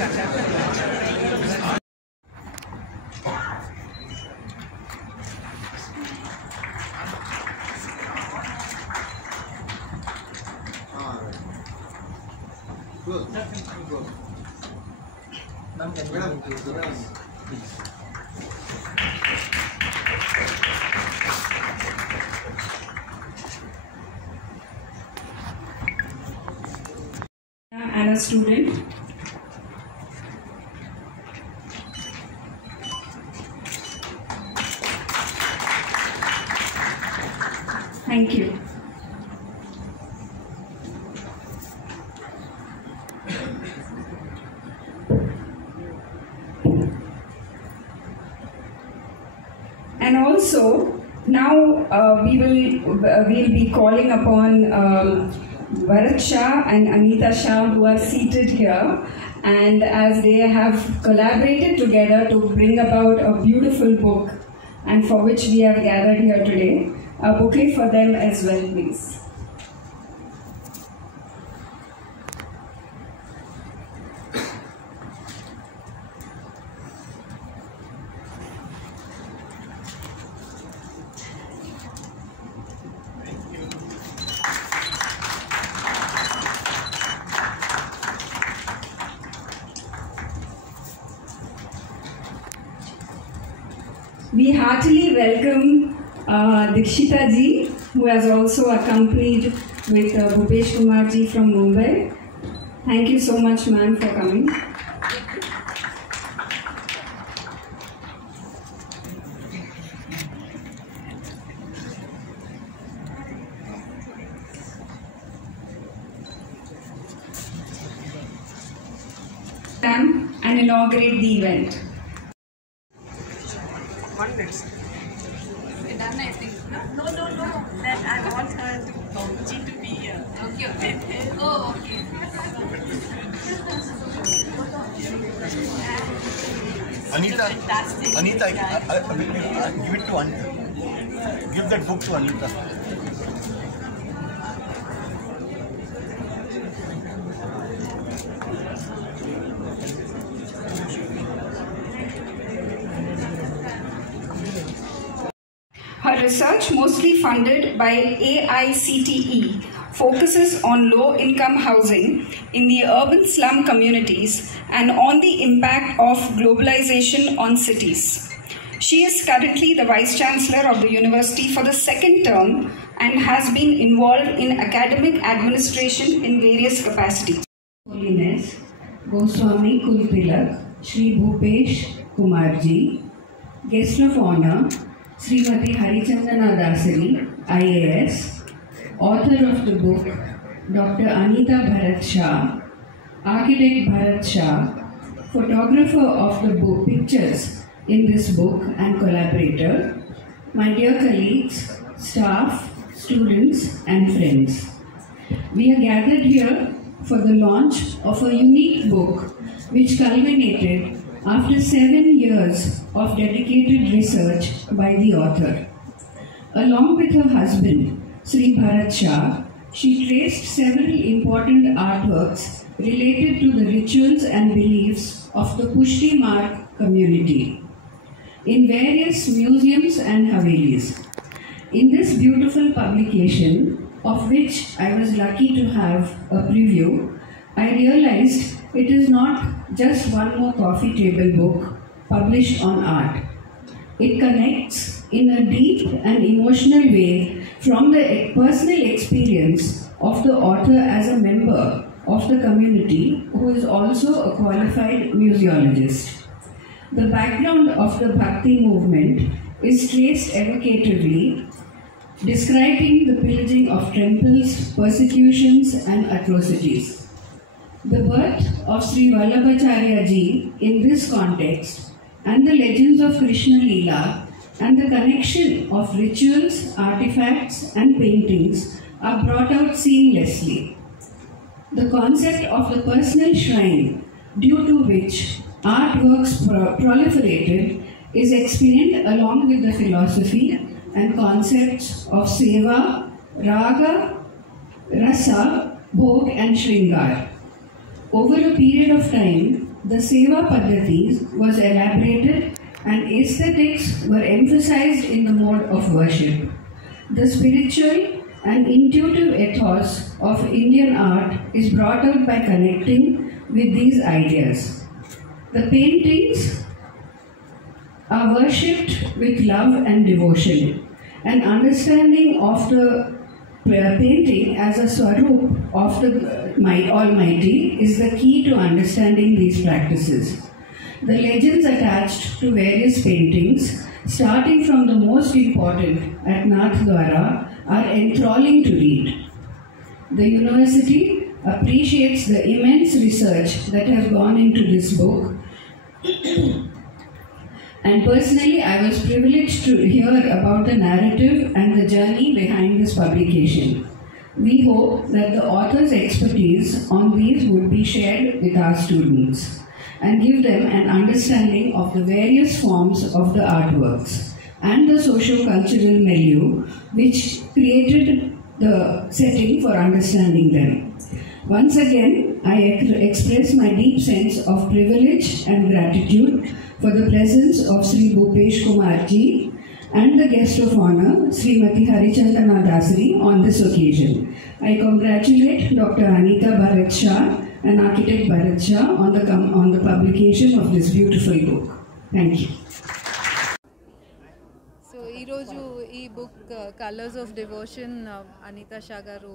And a student. Thank you. And also now we'll be calling upon Bharat Shah and Anita Shah, who are seated here, and as they have collaborated together to bring about a beautiful book, and for which we have gathered here today, a bouquet for them as well, please. We heartily welcome Dikshita ji, who has also accompanied with Bhupesh Kumar ji from Mumbai. Thank you so much, ma'am, for coming. And inaugurate the event. Done, I think. No. That I want her to be here. Okay. Oh, okay. Anita, Fantastic. Anita, give it to Anita. Give that book to Anita. Her research, mostly funded by AICTE, focuses on low-income housing in the urban slum communities and on the impact of globalization on cities. She is currently the Vice Chancellor of the university for the second term and has been involved in academic administration in various capacities. Holiness, Goswami Kultilak, Shri Bhupesh Kumar ji, Guest of Honor, Srimati Harichandana Dasari, IAS, author of the book, Dr. Anita Bharat Shah, architect Bharat Shah, photographer of the book pictures in this book and collaborator, my dear colleagues, staff, students and friends. We are gathered here for the launch of a unique book which culminated after 7 years of dedicated research by the author. Along with her husband, Sri Bharat Shah, she traced several important artworks related to the rituals and beliefs of the Pushti Marg community in various museums and havelis. In this beautiful publication, of which I was lucky to have a preview, I realized it is not just one more coffee table book published on art. It connects in a deep and emotional way from the personal experience of the author as a member of the community who is also a qualified museologist. The background of the Bhakti movement is traced evocatively, describing the pillaging of temples, persecutions and atrocities. The birth of Sri Vallabhacharya ji in this context and the legends of Krishna Leela and the connection of rituals, artifacts and paintings are brought out seamlessly. The concept of the personal shrine, due to which artworks proliferated, is explained along with the philosophy and concepts of seva, raga, rasa, bhog and shringar. Over a period of time, the Seva Paddhatis was elaborated and aesthetics were emphasized in the mode of worship. The spiritual and intuitive ethos of Indian art is brought out by connecting with these ideas. The paintings are worshipped with love and devotion. An understanding of the painting as a swarup of the Almighty is the key to understanding these practices. The legends attached to various paintings, starting from the most important at Nathdwara, are enthralling to read. The university appreciates the immense research that has gone into this book. And personally, I was privileged to hear about the narrative and the journey behind this publication. We hope that the author's expertise on these would be shared with our students and give them an understanding of the various forms of the artworks and the socio-cultural milieu which created the setting for understanding them. Once again, I express my deep sense of privilege and gratitude for the presence of Sri Bhupesh Kumar ji and the guest of honor, Srimati Harichandana Dasari, on this occasion. I congratulate Dr. Anita Bharat Shah and architect Bharat Shah on the publication of this beautiful book. Thank you. ఈరోజు ఈ book colours of devotion Anita Shah గారు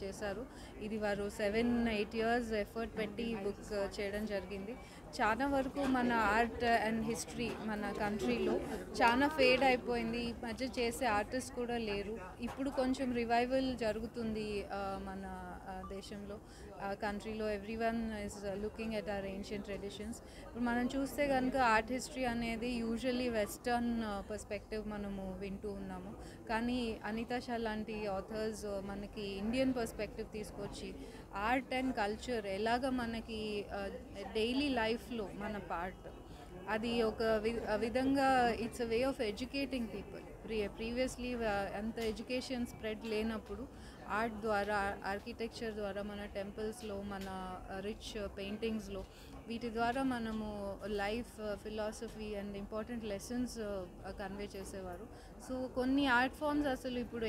చేశారు. ఇది వారు 7-8 years effort పెట్టి ఈ book చేయడం జరిగింది. చాలా వరకు మన ఆర్ట్ అండ్ హిస్టరీ మన కంట్రీలో చాలా ఫేడ్ అయిపోయింది. ఈ మధ్య చేసే ఆర్టిస్ట్ కూడా లేరు. ఇప్పుడు కొంచెం రివైవల్ జరుగుతుంది మన దేశంలో, కంట్రీలో. Everyone is looking at our ancient traditions. ఇప్పుడు మనం చూస్తే కనుక ఆర్ట్ హిస్టరీ అనేది యూజువల్లీ వెస్టర్న్ పర్స్పెక్టివ్ మనము వింటూ ఉన్నాము. కానీ అనితా షా లాంటి ఆథర్స్ మనకి ఇండియన్ పర్స్పెక్టివ్ తీసుకొచ్చి ఆర్ట్ అండ్ కల్చర్ ఎలాగ మనకి డైలీ లైఫ్లో మన పార్ట్, అది ఒక విధంగా it's a way of educating people. Previously అంత ఎడ్యుకేషన్ స్ప్రెడ్ లేనప్పుడు ఆర్ట్ ద్వారా, ఆర్కిటెక్చర్ ద్వారా, మన టెంపుల్స్లో, మన రిచ్ పెయింటింగ్స్లో, వీటి ద్వారా మనము life philosophy and important lessons convey చేసేవారు. సో కొన్ని ఆర్ట్ ఫామ్స్ అసలు ఇప్పుడు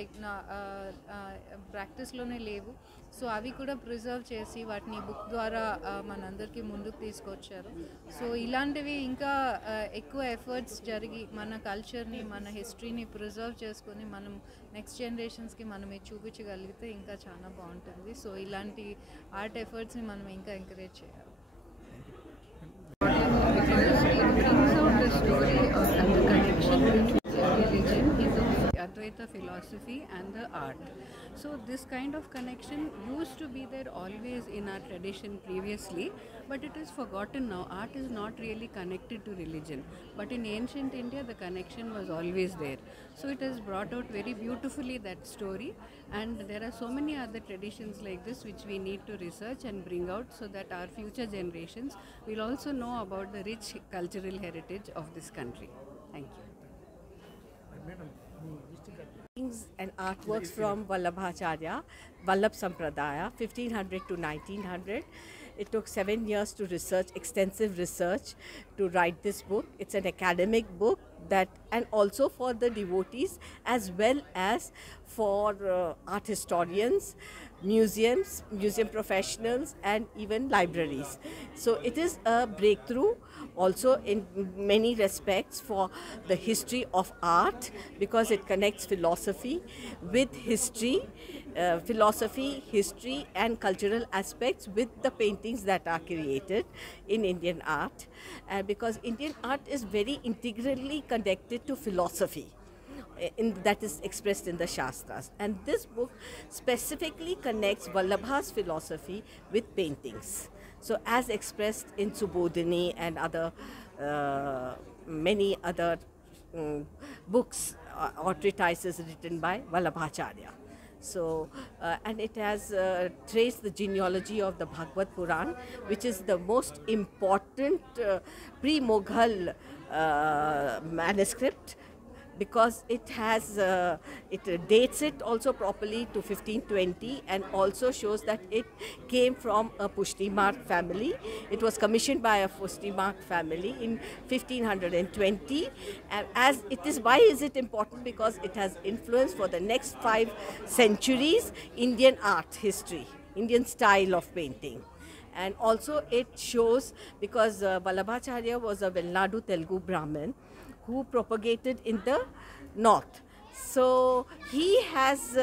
ప్రాక్టీస్లోనే లేవు. సో అవి కూడా ప్రిజర్వ్ చేసి వాటిని బుక్ ద్వారా మనందరికీ ముందుకు తీసుకొచ్చారు. సో ఇలాంటివి ఇంకా ఎక్కువ ఎఫర్ట్స్ జరిగి మన కల్చర్ని, మన హిస్టరీని ప్రిజర్వ్ చేసుకొని మనం నెక్స్ట్ జనరేషన్స్కి మనం ఇది చూపించగలిగితే ఇంకా చాలా బాగుంటుంది. సో ఇలాంటి ఆర్ట్ ఎఫర్ట్స్ని మనం ఇంకా ఎంకరేజ్ చేయాలి. The story and the connection between religion is of Advaita philosophy and the art. So this kind of connection used to be there always in our tradition previously, but it is forgotten now. Art is not really connected to religion, but in ancient India the connection was always there. So it has brought out very beautifully that story, and there are so many other traditions like this which we need to research and bring out so that our future generations will also know about the rich cultural heritage of this country. Thank you. And artworks from Vallabhacharya, Vallabh Sampradaya, 1500 to 1900. It took 7 years to research, extensive research, to write this book. It's an academic book that, and also for the devotees as well as for art historians, museums, museum professionals, and even libraries. So it is a breakthrough also in many respects for the history of art, because it connects philosophy with history, philosophy, history and cultural aspects with the paintings that are created in Indian art, because Indian art is very integrally connected to philosophy. That is expressed in the Shastras, and this book specifically connects Vallabha's philosophy with paintings. So as expressed in Subodhini and other many other books or treatises written by Vallabhacharya. So and it has traced the genealogy of the Bhagavad Puran, which is the most important pre-Mughal manuscript because it has it dates it also properly to 1520 and also shows that it came from a Pushtimark family. It was commissioned by a Pushtimark family in 1520, and as it is, why is it important? Because it has influence for the next 5 centuries Indian art history, Indian style of painting. And also it shows, because Vallabhacharya was a Velnadu Telugu Brahmin who propagated in the north. So he has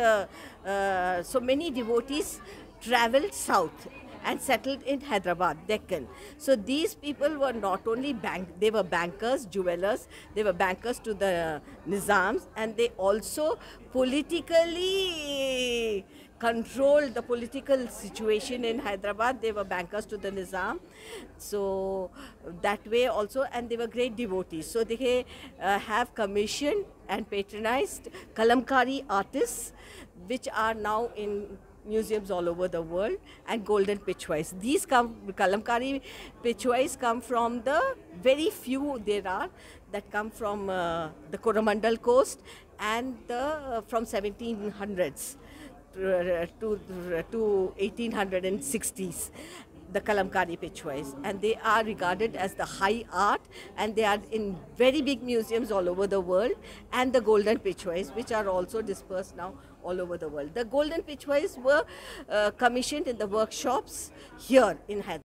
so many devotees traveled south and settled in Hyderabad, Deccan. So these people were not only they were bankers, jewelers, they were bankers to the Nizams, and they also politically controlled the political situation in Hyderabad. They were bankers to the Nizam. So that way also, and they were great devotees. So they have commissioned and patronized kalamkari artists, which are now in museums all over the world, and golden pitchwise. These kalamkari pitchwise come from the very few there are that come from the Coromandel coast and from 1700s to 1860s, the kalamkari pitchwise, and they are regarded as the high art, and they are in very big museums all over the world, and the golden pitchwise, which are also dispersed now all over the world. The golden pitchwise were commissioned in the workshops here in Hyderabad.